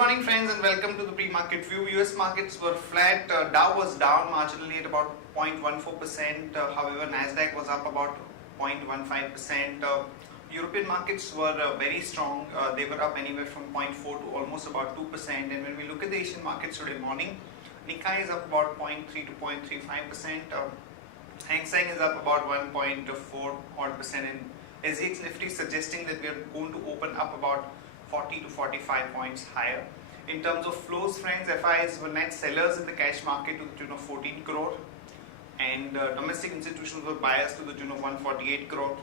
morning friends and welcome to the pre-market view. US markets were flat, Dow was down marginally at about 0.14%, however Nasdaq was up about 0.15%. European markets were very strong, they were up anywhere from 0.4 to almost about 2%, and when we look at the Asian markets today morning, Nikkei is up about 0.3 to 0.35%, Hang Seng is up about 1.4 odd percent, and SGX Nifty suggesting that we are going to open up about 40 to 45 points higher. In terms of flows, friends, FIs were net sellers in the cash market to the tune of 14 crore, and domestic institutions were buyers to the tune of 148 crore.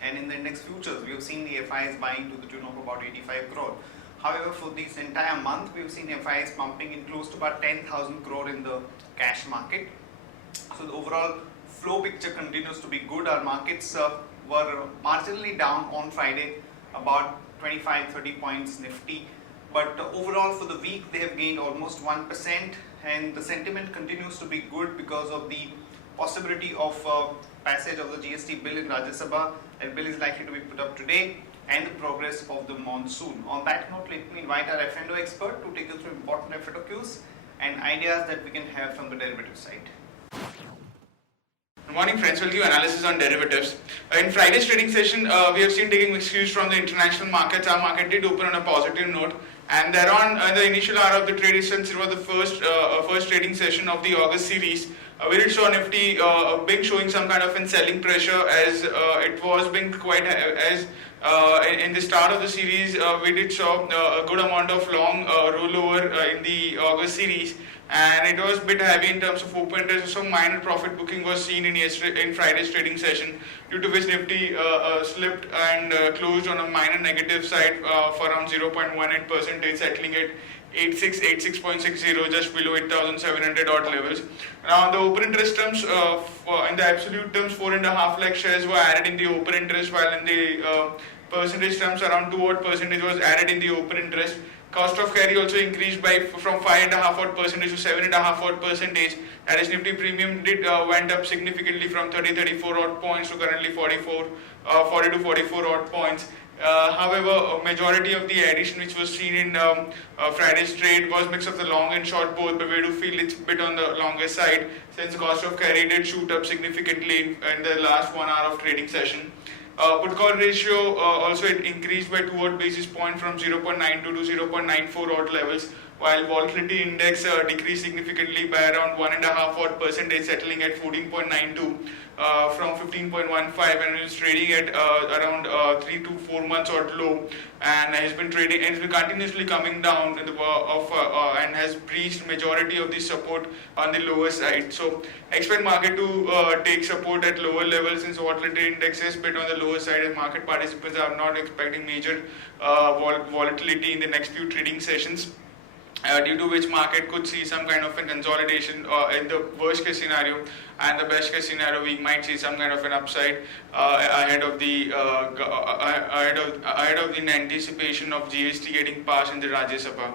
And in the index futures, we have seen the FIs buying to the tune of about 85 crore. However, for this entire month, we have seen FIs pumping in close to about 10,000 crore in the cash market. So the overall flow picture continues to be good. Our markets were marginally down on Friday, about 25-30 points Nifty, but overall for the week they have gained almost 1%, and the sentiment continues to be good because of the possibility of passage of the GST bill in Rajya Sabha. That bill is likely to be put up today, and the progress of the monsoon. On that note, let me invite our F&O expert to take us through important F&O cues and ideas that we can have from the derivative side. Good morning friends, we'll give analysis on derivatives. In Friday's trading session, we have seen taking mixed cues from the international markets. Our market did open on a positive note, and thereon in the initial hour of the trade, since it was the first trading session of the August series, we did saw Nifty big showing some kind of selling pressure, as it was being quite in the start of the series. We did saw a good amount of long rollover in the August series, and it was a bit heavy in terms of open interest. Some minor profit booking was seen in Friday's trading session, due to which Nifty slipped and closed on a minor negative side for around 0.18%, settling at 86.60, just below 8,700 odd levels. Now, the open interest terms, in the absolute terms, 4.5 lakh shares were added in the open interest, while in the percentage terms, around 2 odd percentage was added in the open interest. Cost of carry also increased from 5.5 odd percentage to 7.5 odd percentage. That is, Nifty premium went up significantly from 34 odd points to currently 40 to 44 odd points. However, a majority of the addition which was seen in Friday's trade was mix of the long and short both, but we do feel it's a bit on the longer side, since cost of carry did shoot up significantly in the last 1 hour of trading session. Put call ratio also increased by 2 odd basis points from 0.92 to 0.94 odd levels, while volatility index decreased significantly by around 1.5 odd percentage, settling at 14.92 from 15.15, and it is trading at around 3 to 4 months odd low, and has been continuously coming down and has breached majority of the support on the lower side. So expect market to take support at lower levels, since volatility index is a bit on the lower side, and market participants are not expecting major volatility in the next few trading sessions. Due to which market could see some kind of a consolidation in the worst case scenario, and the best case scenario we might see some kind of an upside ahead of the anticipation of GST getting passed in the Rajya Sabha.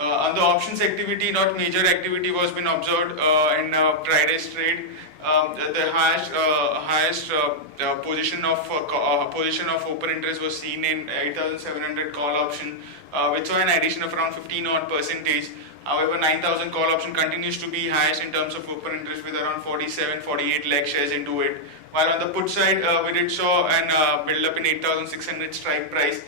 On the options activity, not major activity was been observed in Friday's trade. The highest position of open interest was seen in 8,700 call option, which saw an addition of around 15 odd percentage. However, 9,000 call option continues to be highest in terms of open interest, with around 47-48 lakh shares into it. While on the put side, we did saw an build up in 8,600 strike price,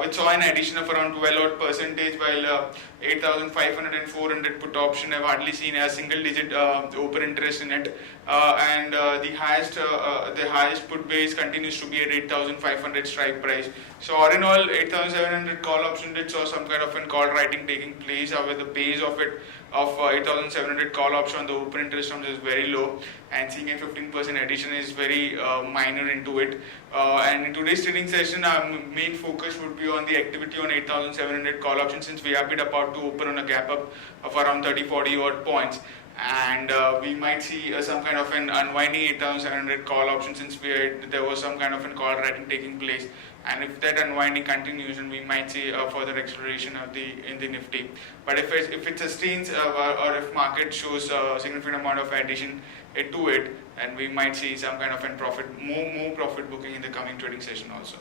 which saw an addition of around 12 odd percentage, while 8,500 and 400 put option have hardly seen a single digit open interest in it, and the highest put base continues to be at 8,500 strike price. So all in all, 8,700 call option did saw some kind of a call writing taking place. However, the base of 8,700 call option on the open interest terms is very low, and seeing a 15% addition is very minor into it. And in today's trading session, our main focus would be on the activity on 8,700 call option, since we have been about to open on a gap up of around 30-40 odd points, and we might see some kind of an unwinding 8,700 call option, since there was some kind of a call writing taking place. And if that unwinding continues, then we might see a further acceleration in the Nifty. But if it sustains or if market shows a significant amount of addition to it, then we might see some kind of more profit booking in the coming trading session also.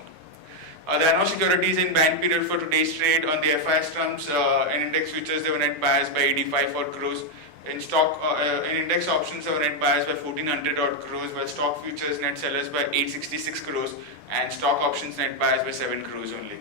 There are no securities in ban period for today's trade. On the FIS terms, in index futures, they were net buyers by 85 odd crores. In stock, in index options, they were net buyers by 1400 odd crores, while stock futures net sellers by 866 crores, and stock options net buyers by 7 crores only.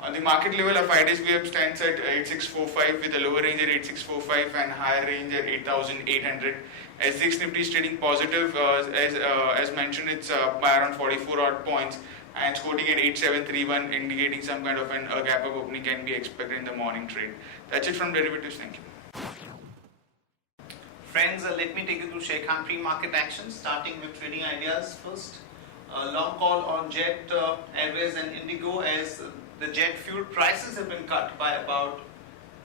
On the market level, a 5 days VWAP stands at 8645 with a lower range at 8645 and higher range at 8800. SGX Nifty is trading positive, as mentioned, it's by around 44 odd points and it's quoting at 8731, indicating some kind of a gap up opening can be expected in the morning trade. That's it from derivatives. Thank you. Friends, let me take you through Sharekhan pre-market actions, starting with trading ideas first. Long call on Jet Airways and Indigo, as the jet fuel prices have been cut by about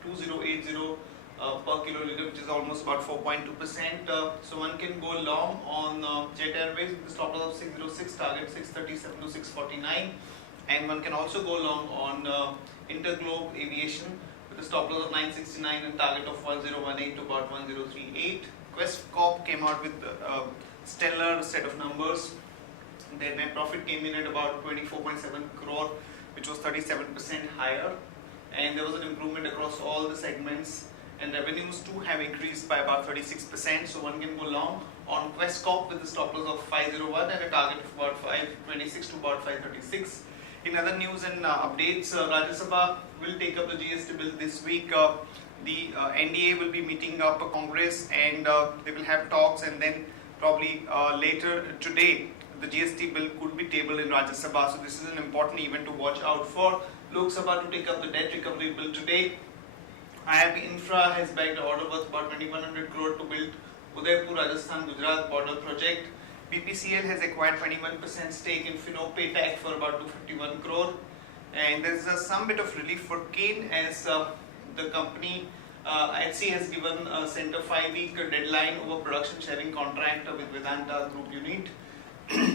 2080 per kiloliter, which is almost about 4.2%. So one can go long on Jet Airways with the stop loss of 606, target 637 to 649, and one can also go long on Interglobe Aviation with a stop loss of 969 and target of 1018 to about 1038. Quest Corp came out with a stellar set of numbers. Their net profit came in at about 24.7 crore, which was 37% higher, and there was an improvement across all the segments, and revenues too have increased by about 36%. So one can go long on Quest Corp with a stop loss of 501 and a target of about 526 to about 536. In other news and updates, Rajya Sabha will take up the GST bill this week. The NDA will be meeting up a Congress, and they will have talks, and then probably later today the GST bill could be tabled in Rajya Sabha. So this is an important event to watch out for. Lok Sabha to take up the debt recovery bill today. IIB Infra has bagged an order worth about 2100 crore to build Udaipur Rajasthan Gujarat border project. BPCL has acquired 21% stake in Finopay Tech for about 251 crore. And there is some bit of relief for Kane, as the company HC has given Centre 5-week deadline over production sharing contract with Vedanta Group unit.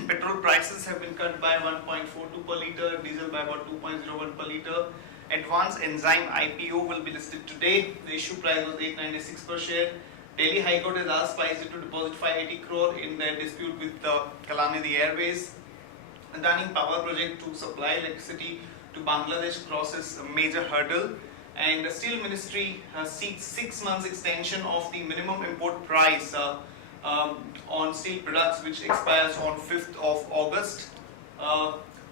Petrol prices have been cut by 1.42 per litre, diesel by about 2.01 per litre. Advanced Enzyme IPO will be listed today. The issue price was 896 per share. Delhi High Court has asked Spicer to deposit 580 crore in their dispute with Kalanidhi Airways. Adani Power Project to supply electricity to Bangladesh crosses a major hurdle. And the Steel Ministry seeks 6 months extension of the minimum import price on steel products, which expires on 5th of August.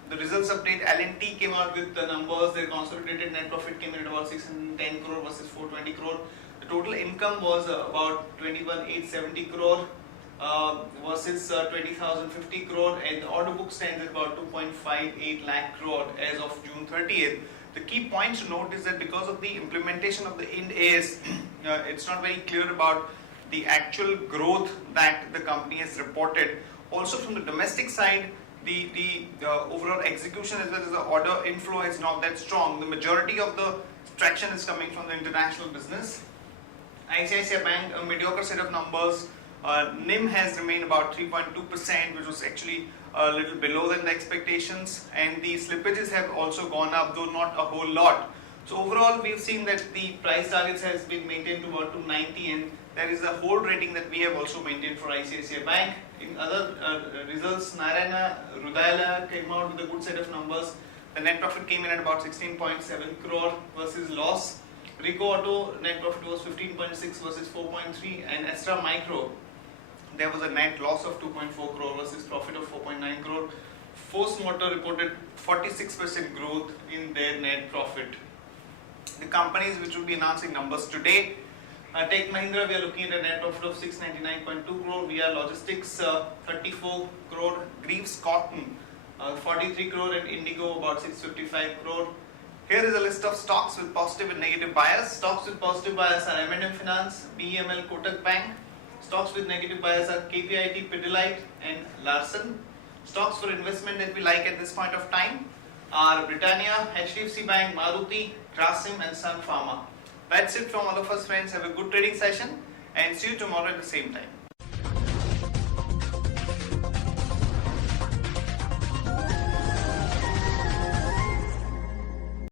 The results update, L&T came out with the numbers. Their consolidated net profit came in at about 610 crore versus 420 crore. The total income was about 21,870 crore versus 20,050 crore, and the order book stands at about 2.58 lakh crore as of June 30th. The key point to note is that because of the implementation of the Ind AS, it's not very clear about the actual growth that the company has reported. Also from the domestic side, the overall execution as well as the order inflow is not that strong. The majority of the traction is coming from the international business. ICICI Bank, a mediocre set of numbers. NIM has remained about 3.2%, which was actually a little below than the expectations, and the slippages have also gone up, though not a whole lot. So overall, we've seen that the price targets has been maintained to about 290, and there is a hold rating that we have also maintained for ICICI Bank. In other results, Narayana Rudayala came out with a good set of numbers. The net profit came in at about 16.7 crore versus loss. Rico Auto net profit was 15.6 versus 4.3, and Astra Micro, there was a net loss of 2.4 crore versus profit of 4.9 crore. Force Motor reported 46% growth in their net profit. The companies which will be announcing numbers today, Tech Mahindra, we are looking at a net profit of 699.2 crore. VR Logistics 34 crore. Greaves Cotton 43 crore, and Indigo about 655 crore. Here is a list of stocks with positive and negative bias. Stocks with positive bias are M&M Finance, BEML Kotak Bank. Stocks with negative bias are KPIT, Pidilite and Larsen. Stocks for investment that we like at this point of time are Britannia, HDFC Bank, Maruti, Grasim and Sun Pharma. That's it from all of us, friends. Have a good trading session and see you tomorrow at the same time.